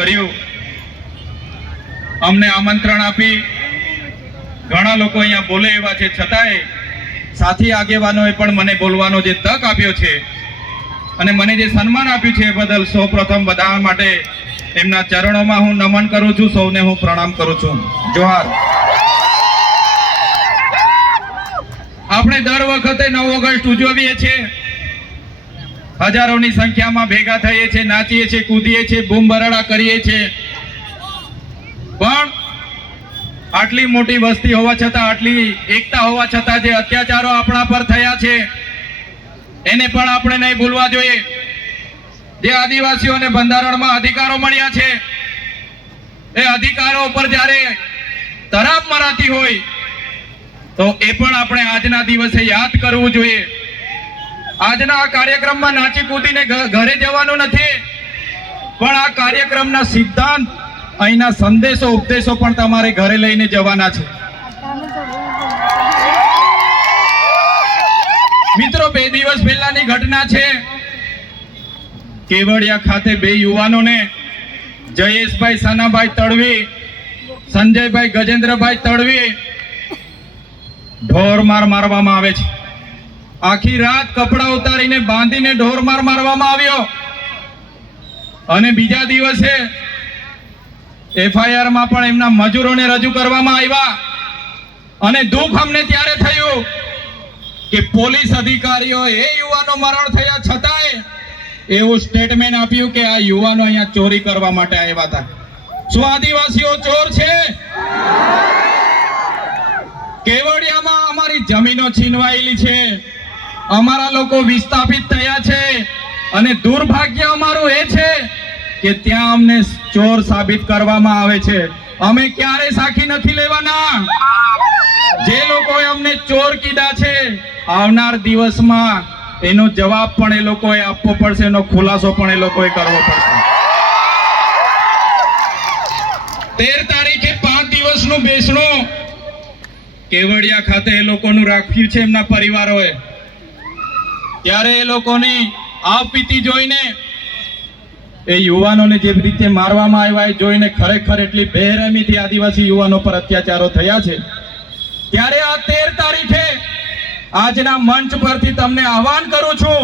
કર્યું, અમને આમંત્રણ આપી, ઘણા લોકો અહીંયા બોલે એવા છે, છતાંય સાથી આગેવાનોએ પણ મને બોલવાનો જે તક આપ્યો છે અને મને જે સન્માન આપ્યું છે એ બદલ સૌપ્રથમ બધા માટે એમના ચરણોમાં હું નમન કરું છું, સૌને હું પ્રણામ કરું છું. જોહાર. આપણે દર વખતે 9 ઓગસ્ટ ઉજવીએ છીએ, હજારોની સંખ્યામાં ભેગા થઈએ છીએ, નાચીએ છીએ, કૂદીએ છીએ, બૂમ બરાડા કરીએ છીએ, પણ આટલી મોટી વસ્તી હોવા છતાં, આટલી એકતા હોવા છતાં જે અત્યાચારો આપણા પર થયા છે એને પણ આપણે નહીં ભૂલવા જોઈએ. જે આદિવાસીઓને બંધારણમાં અધિકારો મળ્યા છે એ અધિકારો ઉપર જ્યારે તરાપ મરાતી હોય તો એ પણ આપણે આજના દિવસે યાદ કરવું જોઈએ. આજના આ કાર્યક્રમમાં નાચી કૂદીને ઘરે જવાનું નથી, પણ આ કાર્યક્રમના સિદ્ધાંત, અહીંના સંદેશો ઉપદેશો પણ તમારે ઘરે લઈને જવાના છે. મિત્રો, 2 દિવસ પહેલાની ઘટના છે. કેવડિયા ખાતે 2 યુવાનોને, જયેશભાઈ સાનાભાઈ તડવી, સંજયભાઈ ગજેન્દ્રભાઈ તડવી, ઢોરમાર મારવામાં આવે છે. આખી રાત કપડા ઉતારીને બાંધીને ઢોરમાર મારવામાં આવ્યો અને બીજા દિવસે FIR માં પણ એમના મજૂરોને રજૂ કરવામાં આવ્યા. અને દુઃખ અમને ત્યારે થયું કે પોલીસ અધિકારીઓ એ યુવાનો મરણ થયા છતાંય એવું સ્ટેટમેન્ટ આપ્યું કે આ યુવાનો અહીંયા ચોરી કરવા માટે આવ્યા હતા. શું આદિવાસીઓ ચોર છે? કેવડિયામાં અમારી જમીનો છીનવાયેલી છે, અમારા લોકો વિસ્થાપિત થયા છે અને દુર્ભાગ્ય અમારું એ છે કે ત્યાં અમને ચોર સાબિત કરવામાં આવે છે. અમે ક્યારે સાખી નથી લેવાના. જે લોકોએ અમને ચોર કીધા છે, આવનાર દિવસમાં એનો જવાબ પણ એ લોકોએ આપવો પડશે, એનો ખુલાસો પણ એ લોકોએ કરવો પડશે. 13 તારીખે 5 દિવસનું બેસણું કેવડિયા ખાતે એ લોકોનું રાખ્યું છે એમના પરિવારોએ. ત્યારે એ લોકોની આપવીતી જોઈને, એ યુવાનોને જે રીતે મારવામાં આવ્યા એ જોઈને ખરેખર એટલી બેરહેમીથી આદિવાસી યુવાનો પર અત્યાચારો થયા છે. ત્યારે આ 13 તારીખે આજના મંચ પરથી તમને આહવાન કરું છું,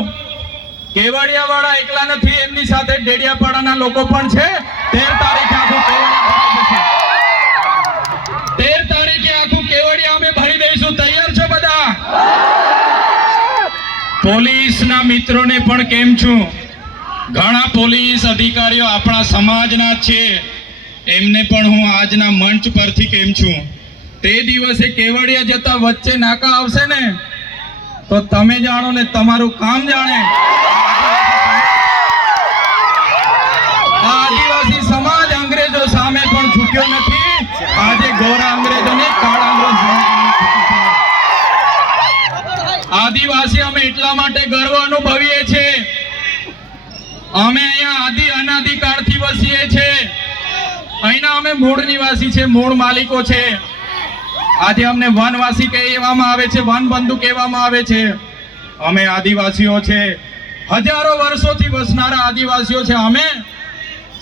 કેવડિયા વાળા એકલા નથી, એમની સાથે ડેડિયાપાડાના લોકો પણ છે. 13 તારીખે આખું કેવડિયા ભરાઈ જશે. 13 તારીખે આખું કેવડિયા અમે ભરી દઈશું. તૈયાર છો બધા? પોલીસના મિત્રોને પણ કેમ છું, ઘણા પોલીસ અધિકારીઓ આપણા સમાજના છે, એમને પણ હું આજના મંચ પરથી કેમ છું. તે દિવસે કેવડિયા જતા વચ્ચે નાકા આવશે ને તો તમે જાણો ને તમારું કામ જાણે. આદિવાસી સમાજ અંગ્રેજો સામે પણ ઝૂક્યો નથી. આજે ગોરા અંગ્રેજોને કાળા અંગ્રેજો આદિવાસી અમે એટલા માટે ગર્વ અનુભવીએ છીએ. અમે અહીંયા અનાદિકાળથી વસીએ છીએ. અહીંના અમે મૂળ નિવાસી છે, મૂળ માલિકો છે. આજે અમને વનવાસી કહેવામાં આવે છે, વનબંધુ કહેવામાં આવે છે. અમે આદિવાસીઓ છે, હજારો વર્ષોથી વસનારા આદિવાસીઓ છે. અમે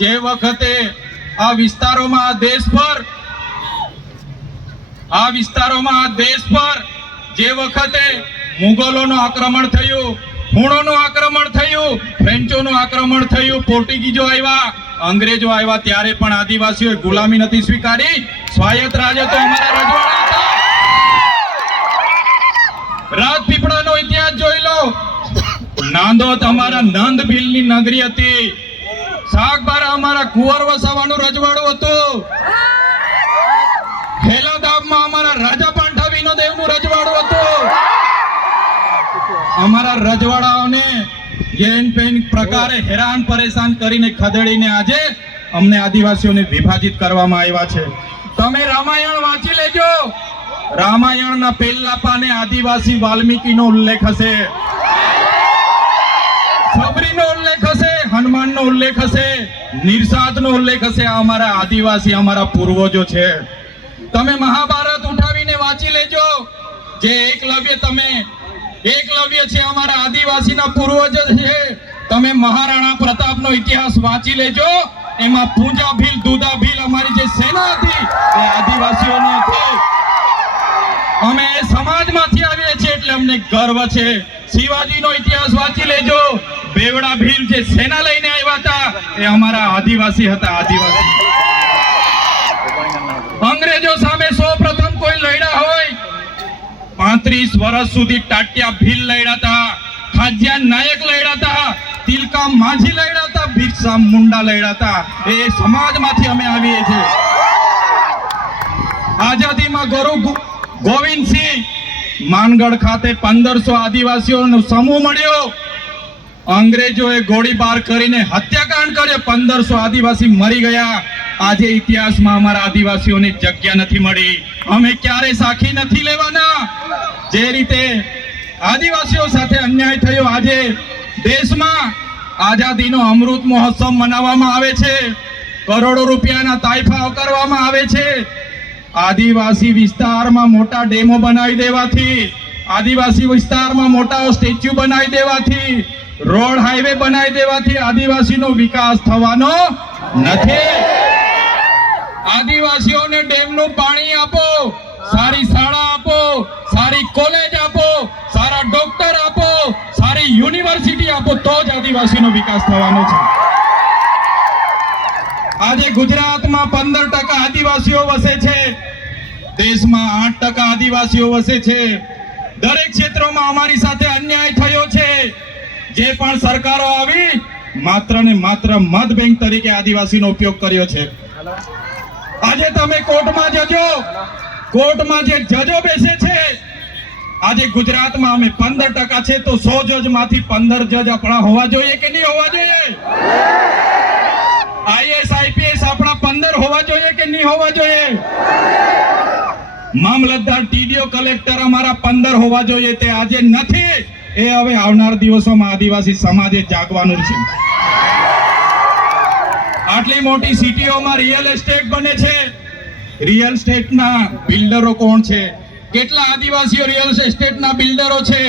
જે વખતે આ વિસ્તારોમાં, આ દેશ પર જે વખતે મુગલોનું આક્રમણ થયું, હુણોનું આક્રમણ થયું, ફ્રેન્ચોનું આક્રમણ થયું, પોર્ટુગીઝો આવ્યા, અંગ્રેજો આવ્યા, ત્યારે પણ આદિવાસીઓએ ગુલામી નથી સ્વીકારી. સ્વાયત્ત રાજ્ય તો અમારા રજવાડા હતા. રાજપીપળાનો ઇતિહાસ જોઈ લો. નાંદોદ અમારા નંદ ભીલની નગરી હતી. સાગબારા અમારા કુંવર વસાવાનું રજવાડું હતું. ખેલાદાબમાં અમારા રાજા પાંઠાવીનો દેવનું રજવાડું હતું. અમારા રજવાડાઓને જેન પેન પ્રકારે હેરાન પરેશાન કરીને ખદેડીને આજે અમને આદિવાસીઓને વિભાજિત કરવામાં આવ્યા છે. તમે રામાયણ વાંચી લેજો. રામાયણના પહેલા પાને આદિવાસી વાલ્મીકીનો ઉલ્લેખ હશે, સબરીનો ઉલ્લેખ હશે, હનુમાનનો ઉલ્લેખ હશે, નિર્સાદનો ઉલ્લેખ હશે. આ અમારા આદિવાસી, અમારા પૂર્વજો છે. તમે મહાભારત ઉઠાવીને વાંચી લેજો. જે એકલવ્ય છે અમારા આદિવાસીના પૂર્વજો છે. તમે મહારાણા પ્રતાપનો ઇતિહાસ વાંચી લેજો. એમાં પૂંજા ભીલ, દુધા ભીલ અમારી જે સેના હતી એ આદિવાસીઓની હતી. અમે એ સમાજમાંથી આવીએ છીએ એટલે અમને ગર્વ છે. શિવાજીનો ઇતિહાસ વાંચી લેજો. બેવડા ભીલ જે સેના લઈને આવ્યા હતા એ અમારા આદિવાસી હતા. આદિવાસી અંગ્રેજો સામે સૌપ્રથમ કોઈ લડ્યા હોય 35 વર્ષ સુધી ટાટિયા ભીલ લડ્યા હતા, ખાજિયા નાયક લડ્યા હતા, તિલકા માઝી લડ્યા હતા, બિરસા મુંડા લડ્યા હતા. એ સમાજમાંથી અમે આવીએ છીએ. આઝાદીમાં ગુરુ ગોવિંદસિંહ માનગઢ ખાતે 1500 આદિવાસીઓનો સમૂહ મળ્યો. અંગ્રેજોએ ગોળીબાર કરીને હત્યાકાંડ કર્યો. 1500 આદિવાસી મરી ગયા. આજે ઇતિહાસમાં અમારા આદિવાસીઓને જગ્યા નથી મળી. અમે ક્યારે સાખી નથી લેવાના. જે રીતે આદિવાસીઓ સાથે અન્યાય થયો, આજે દેશમાં આઝાદીનો અમૃત મહોત્સવ મનાવવામાં આવે છે, કરોડો રૂપિયાના તાઇફાઓ કરવામાં આવે છે. આદિવાસી વિસ્તારમાં મોટા ડેમો બનાવી દેવાથી, આદિવાસી વિસ્તારમાં મોટા સ્ટેચ્યુ બનાવી દેવાથી, રોડ હાઈવે બનાવી દેવાથી આદિવાસીનો વિકાસ થવાનો નથી. આદિવાસીઓને ડેમનું પાણી આપો, સારી શાળા આપો, સારી કોલેજ આપો, સારા ડોક્ટર આપો, સારી યુનિવર્સિટી આપો, તો જ આદિવાસીનો વિકાસ થવાનો છે. આજે ગુજરાતમાં 15% આદિવાસીઓ વસે છે, દેશમાં 8% આદિવાસીઓ વસે છે. દરેક ક્ષેત્રોમાં અમારી સાથે અન્યાય થયો છે. જે પણ સરકારો આવી માત્ર ને માત્ર મત બેંક તરીકે આદિવાસીનો ઉપયોગ કર્યો છે. આજે તમે કોર્ટમાં જજો, કોર્ટમાં જે જજો બેસે છે, આજે ગુજરાતમાં અમે 15% છે તો 100 જજમાંથી 15 જજ આપણા હોવા જોઈએ કે નહીં હોવા જોઈએ? આઈએસ આઈપીએસ આપણા 15 હોવા જોઈએ કે નહીં હોવા જોઈએ? મામલતદાર, ટીડીઓ, કલેક્ટર અમારા 15 હોવા જોઈએ. તે આજે નથી. એ હવે આવનાર દિવસોમાં આદિવાસી સમાજે જાગવાનું છે. આટલી મોટી સિટીઓમાં રિયલ એસ્ટેટ બને છે. રિયલ એસ્ટેટના બિલ્ડરો કોણ છે? કેટલા આદિવાસીઓ રિયલ એસ્ટેટના બિલ્ડરો છે?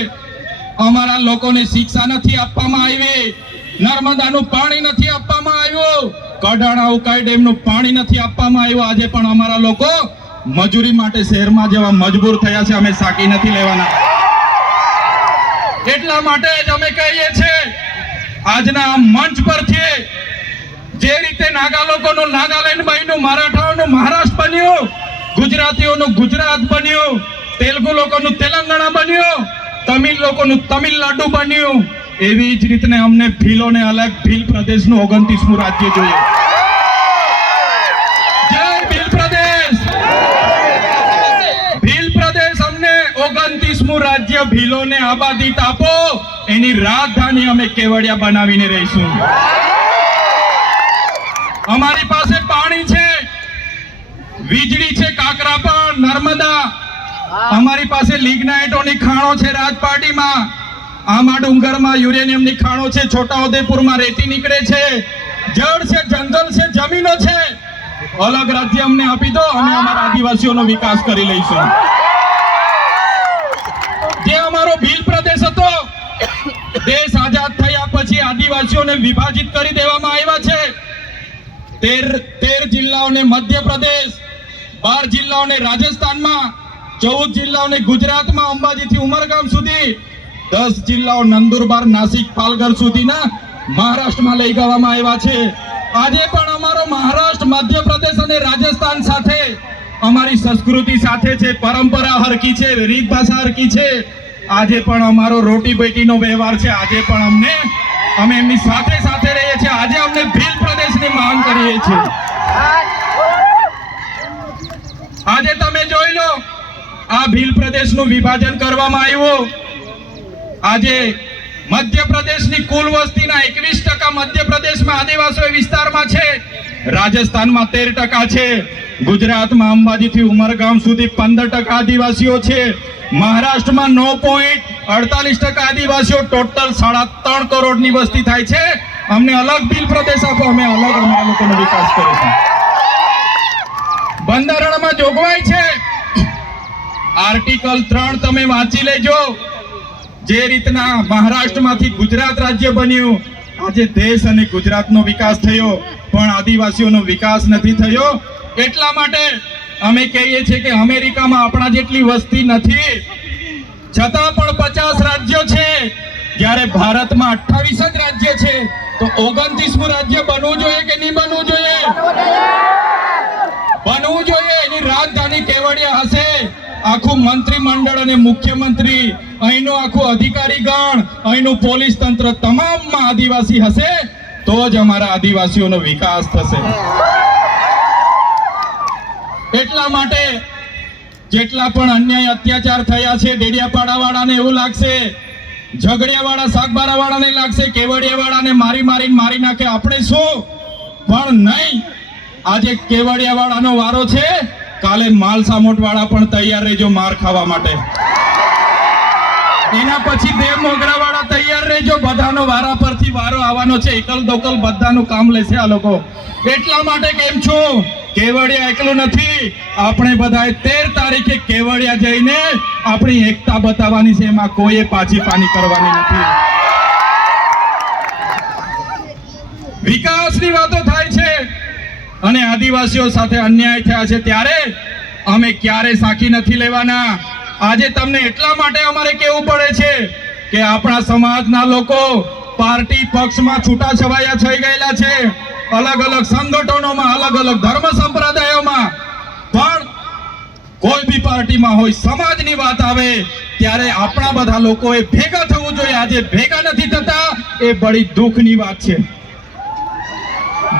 અમારા લોકોને શિક્ષા નથી આપવામાં આવી, નર્મદાનું પાણી નથી આપવામાં આવ્યું, કડાણા ઉકાઈ ડેમનું પાણી નથી આપવામાં આવ્યું. આજે પણ અમારા લોકો મજૂરી માટે શહેરમાં જવા મજબૂર થયા છે. અમે સાકી નથી લેવાના. એટલા માટે જ અમે કહીએ છીએ આજના મંચ પરથી, જે રીતે નાગા લોકોનું નાગાલેન્ડ બન્યું, મરાઠાઓનું મહારાષ્ટ્ર બન્યું, ગુજરાતીઓનું ગુજરાત બન્યું, તેલુગુ લોકોનું તેલંગાણા બન્યું, તમિલ લોકોનું તમિલનાડુ બન્યું, એવી જ રીતે અમને ભીલોને અલગ ભીલ પ્રદેશનું 29મું રાજ્ય જોઈએ. જય ભીલ પ્રદેશ. ભીલ પ્રદેશ અમને 29મું રાજ્ય ભીલોને આબાદી આપો. એની રાજધાની અમે કેવડિયા બનાવીને રહીશું. અમારી પાસે પાણી છે, વીજળી છે, કાકરાપા, નર્મદા. અમારી પાસે લિગ્નાઇટોની ખાણો છે રાજપાટીમાં, આમા ડુંગરમાં યુરેનિયમની ખાણો છે, છોટાઉદેપુરમાં રેતી નીકળે છે, જળ છે, જંગલ છે, જમીનો છે. અલગ રાજ્ય અમને આપી દો, અમે અમારા આદિવાસીઓનો વિકાસ કરી લઈશું. જે અમારો ભીલ પ્રદેશ હતો, દેશ આઝાદ થયા પછી આદિવાસીઓને વિભાજિત કરી દેવામાં આવ્યા છે. 13 જિલ્લાઓને મધ્યપ્રદેશ, 12 જિલ્લાઓને રાજસ્થાનમાં, 14 જિલ્લાઓને ગુજરાતમાં અંબાજીથી ઉમરગામ સુધી, 10 જિલ્લાઓ નંદુરબાર, નાસિક, પાલઘર સુધીના મહારાષ્ટ્રમાં લઈ જવામાં આવ્યા છે. આજે પણ અમારો મહારાષ્ટ્ર, મધ્યપ્રદેશ અને રાજસ્થાન સાથે અમારી સંસ્કૃતિ સાથે છે, પરંપરા હરકી છે, રીત ભાષા હરકી છે. આજે પણ અમારો રોટી બેટીનો વ્યવહાર છે. આજે પણ અમે એમની સાથે સાથે રહીએ છીએ. આજે અમને ભીલ પ્રદેશની માંગ કરીએ છીએ. આજે તમે જોઈ લો, આ ભીલ પ્રદેશનું વિભાજન કરવામાં આવ્યું. આજે મધ્યપ્રદેશની કુલ વસ્તીના 21% મધ્યપ્રદેશમાં આદિવાસી વિસ્તારમાં છે, રાજસ્થાનમાં 13% છે, ગુજરાતમાં અંબાજીથી ઉમરગામ સુધી 15% આદિવાસીઓ છે, મહારાષ્ટ્રમાં 9.48% આદિવાસીઓ. ટોટલ 3.5 કરોડની વસ્તી થાય છે. અમને અલગ ભીલ પ્રદેશ આપો, અમે અલગ અમારા લોકોનો વિકાસ કરીશું. બંધારણમાં જોગવાઈ છે, આર્ટિકલ 3 તમે વાંચી લેજો. જે રીતના મહારાષ્ટ્રમાંથી ગુજરાત રાજ્ય બન્યું, આજે દેશ અને ગુજરાતનો વિકાસ થયો, પણ આદિવાસીઓનો વિકાસ નથી થયો. એટલા માટે અમે કહીએ છીએ કે અમેરિકામાં આપણા જેટલી વસ્તી નથી, છતાં પણ 50 રાજ્યો છે, જ્યારે ભારતમાં 28 જ રાજ્ય છે. તો 29મું રાજ્ય બનવું જોઈએ કે નહીં બનવું જોઈએ? બનવું જોઈએ. એની રાજધાની કેવડિયા હશે. આખું મંત્રીમંડળ અને મુખ્યમંત્રી, અહીંનું આખું અધિકારીગણ, અહીંનું પોલીસ તંત્ર તમામમાં આદિવાસી હશે, તો જ અમારા આદિવાસીઓનો વિકાસ થશે. એટલા માટે જેટલા પણ અન્યાય અત્યાચાર થયા છે, ડેડિયાપાડા વાળાને એવું લાગશે, ઝઘડિયા વાળા શાકબારા વાળાને લાગશે, કેવડિયા વાળાને મારી નાખે, આપણે શું? પણ નહીં. આજે કેવડિયા વાળાનો વારો છે, કાલે માલસામોટ વાળા પણ તૈયાર રહેજો માર ખાવા માટે. એના પછી દેવ મોગરા વાળા તૈયાર રહેજો, બધાનો વારા પરથી વારો આવવાનો છે. એકલ દોકલ બધાનું કામ લેશે આ લોકો. એટલા માટે કેમ છું, કેવડિયા એકલું નથી. આપણે બધાએ 13 તારીખે કેવડિયા જઈને આપણી એકતા બતાવવાની છે. એમાં કોઈએ પાછી પાની કરવાની નથી. વિકાસની વાતો થાય છે અને આદિવાસીઓ સાથે અન્યાય થયા છે, ત્યારે અમે ક્યારે સાખી નથી લેવાના. આજે તમને એટલા માટે અમારે કહેવું પડે છે કે આપણા સમાજના લોકો પાર્ટી પક્ષમાં છૂટાછવાયા થઈ ગયેલા છે, અલગ અલગ સંગઠનોમાં, અલગ અલગ ધર્મ સંપ્રદાયોમાં. પણ કોઈ બી પાર્ટીમાં હોય, સમાજની વાત આવે ત્યારે આપણા બધા લોકોએ ભેગા થવું જોઈએ. આજે ભેગા નથી થતા, એ બડી દુઃખની વાત છે.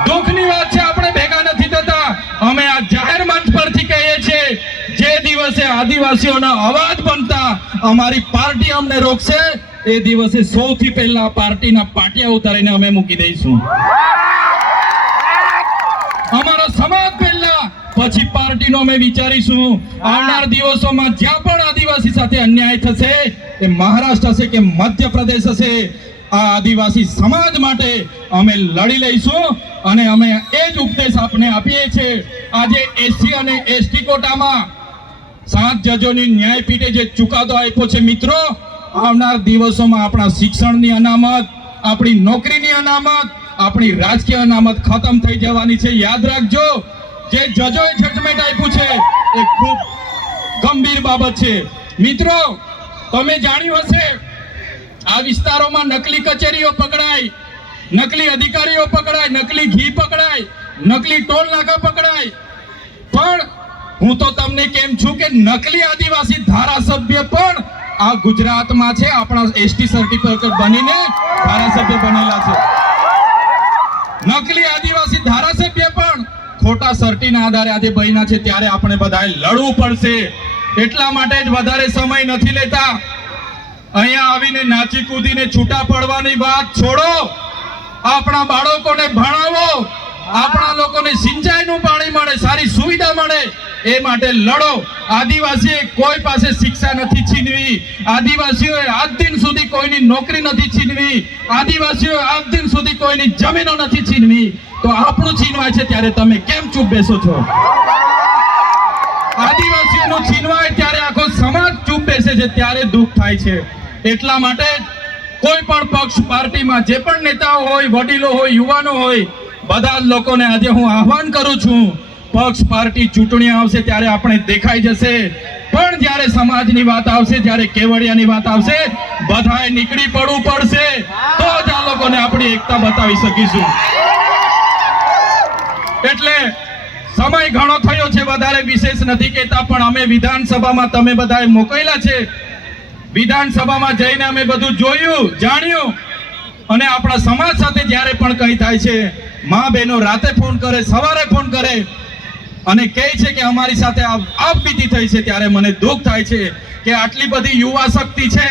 દુઃખની વાત છે, આપણે ભેગા નથી થતા. અમે આ જાહેર મંચ પરથી કહીએ છીએ, જે દિવસે આદિવાસીઓના અવાજ બનતા અમારી પાર્ટી અમને રોકશે, એ દિવસે સૌથી પહેલા પાર્ટીના પાટિયા ઉતારીને અમે મૂકી દઈશું. અમારો સમાજ પહેલા, પછી પાર્ટીનો અમે વિચારીશું. આવનાર દિવસોમાં જ્યાં પણ આદિવાસી સાથે અન્યાય થશે, એ મહારાષ્ટ્ર હશે કે મધ્યપ્રદેશ હશે, આ આદિવાસી સમાજ માટે અમે લડી લઈશું. અને અમે એ જ ઉપદેશ આપને આપીએ છીએ. આજે એસસી અને એસટી કોટામાં 7 જજોની ન્યાયપીઠે જે ચુકાદો આપ્યો છે, મિત્રો, આવનાર દિવસોમાં આપણા શિક્ષણની અનામત, આપણી નોકરીની અનામત, આપણી રાજકીય અનામત ખતમ થઈ જવાની છે. યાદ રાખજો, જે જજોએ જજમેન્ટ આપ્યું છે એ ખૂબ ગંભીર બાબત છે. મિત્રો, તમે જાણ્યું હશે, આ વિસ્તારોમાં નકલી કચેરીઓ પકડાય, નકલી અધિકારીઓ પકડાય, નકલી ઘી પકડાય, નકલી ટોલ નાકા પકડાય. પણ હું તો તમને કેમ છું કે નકલી આદિવાસી ધારાસભ્ય પણ આ ગુજરાતમાં છે, આપણા એસટી સર્ટિફિકેટ બનીને ધારાસભ્ય બનેલા છે. નકલી આદિવાસી ધારાસભ્ય પણ ખોટા સર્ટીના આધારે આજે બન્યા છે. ત્યારે આપણે બધાએ લડવું પડશે. એટલા માટે જ વધારે સમય નથી લેતા. અહીંયા આવીને નાચી કૂદીને છૂટા પડવાની વાત છોડો. આપણા બાળકોને ભણાવો, આપણા લોકોને સિંચાઈનું પાણી મળે, સારી સુવિધા મળે, એ માટે લડો. આદિવાસીએ કોઈ પાસે શિક્ષા નથી છીનવી, આદિવાસીઓએ આજ દિન સુધી કોઈની નોકરી નથી છીનવી, આદિવાસીઓએ આજ દિન સુધી કોઈની જમીનો નથી છીનવી. તો આપણું છીનવાય છે ત્યારે તમે કેમ ચૂપ બેસો છો? આદિવાસીઓનું છીનવાય ત્યારે આખો સમાજ ચૂપ બેસે છે, ત્યારે દુઃખ થાય છે. એટલા માટે કોઈ પણ પક્ષ પાર્ટીમાં જે પણ નેતાઓ હોય, વડીલો હોય, યુવાનો હોય, બધા જ લોકોને આજે હું આહવાન કરું છું, પક્ષ પાર્ટી ચૂંટણી આવશે ત્યારે આપણે દેખાઈ જશે, પણ જ્યારે સમાજની વાત આવશે, જ્યારે કેવડિયાની વાત આવશે, બધાએ નીકળી પડવું પડશે, તો જ આ લોકોને આપણી એકતા બતાવી શકીશું. એટલે સમય ઘણો થયો છે, વધારે વિશેષ નથી કહેતા, પણ અમે વિધાનસભામાં તમે બધાએ મોકલેલા છે. વિધાનસભામાં જઈને અમે બધું જોયું, જાણ્યું, અને આપણા સમાજ સાથે જ્યારે પણ કંઈ થાય છે, મા બહેનો રાતે ફોન કરે, સવારે ફોન કરે અને કહે છે કે અમારી સાથે આપબીતી થઈ છે, ત્યારે મને દુઃખ થાય છે કે આટલી બધી યુવા શક્તિ છે.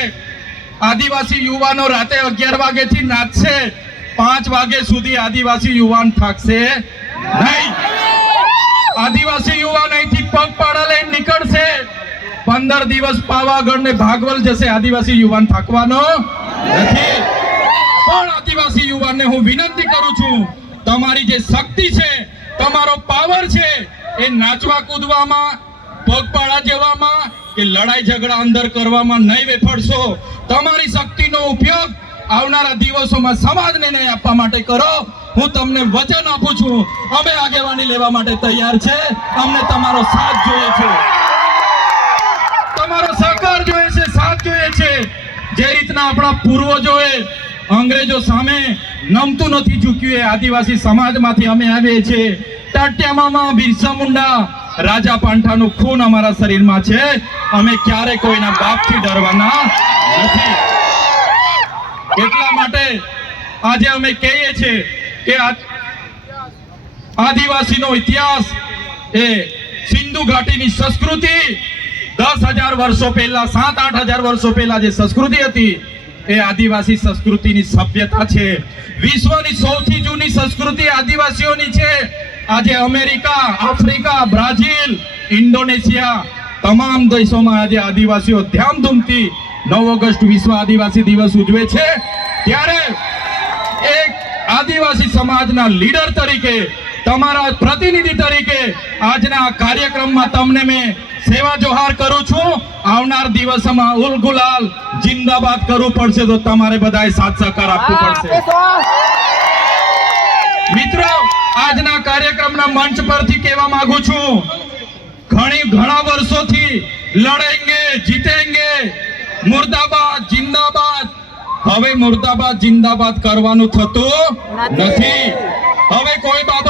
આદિવાસી યુવાનો રાતે 11 વાગ્યાથી નાચશે, 5 વાગ્યા સુધી આદિવાસી યુવાન થાકશે નહીં. આદિવાસી યુવાન અહીંથી પગપાળા લઈને નીકળશે, 15 દિવસ પાવાગઢ ને ભાગવલ જશે, આદિવાસી યુવાન થાકવાનો નથી. પણ આદિવાસી યુવાનને હું વિનંતી કરું છું, તમારી જે શક્તિ છે, તમારો પાવર છે, એ નાચવા કૂદવામાં, પગપાળા જવામાં કે લડાઈ ઝઘડા અંદર કરવામાં નહીં વેફડશો. તમારી શક્તિનો ઉપયોગ આવનારા દિવસોમાં સમાજને ન્યાય આપવા માટે કરો. હું તમને વચન આપું છું, અમે આગેવાની લેવા માટે તૈયાર છે. અમને તમારો સાથ જોઈએ છે, તમારો સહકાર જોઈએ છે, સાથ જોઈએ છે. જે રીતના આપણા પૂર્વજોએ અંગ્રેજો સામે નમતું નથી ઝૂક્યું, એ આદિવાસી સમાજમાંથી અમે આવીએ છીએ. ટાટિયા મામા, બિરસા મુંડા, રાજા પાંઠાનું ખૂન અમારા શરીરમાં છે. અમે ક્યારે કોઈના બાપથી ડરવાના નથી. એટલા માટે આજે અમે કહીએ છીએ કે આદિવાસીનો ઇતિહાસ એ સિંધુ ઘાટીની સંસ્કૃતિ 10,000 વર્ષો પહેલા, 7-8 હજાર વર્ષો પહેલા જે સંસ્કૃતિ હતી એ આદિવાસી સંસ્કૃતિની સભ્યતા છે. વિશ્વની સૌથી જૂની સંસ્કૃતિ આદિવાસીઓની છે. આજે અમેરિકા, આફ્રિકા, બ્રાઝિલ, ઇન્ડોનેશિયા તમામ દેશોમાં આજે આદિવાસીઓ ધામધૂમથી 9 ઓગસ્ટ વિશ્વ આદિવાસી દિવસ ઉજવે છે. ત્યારે એક આદિવાસી સમાજના લીડર તરીકે, તમારા પ્રતિનિધિ તરીકે આજના આ કાર્યક્રમમાં તમને મેં સેવા જોહાર કરું છું. આવનાર દિવસોમાં ઉલ ગુલાલ જિંદાબાદ કરવું પડશે તો તમારે બધાએ સાથ સહકાર આપવું પડશે. મિત્રો, આજના કાર્યક્રમના મંચ પરથી કહેવા માંગુ છું, ઘણા વર્ષોથી લડેંગે જીતેંગે, મુર્દાબાદ જિંદાબાદ. હવે મુર્દાબાદ જિંદાબાદ કરવાનું થતું નથી. હવે કોઈ બાબત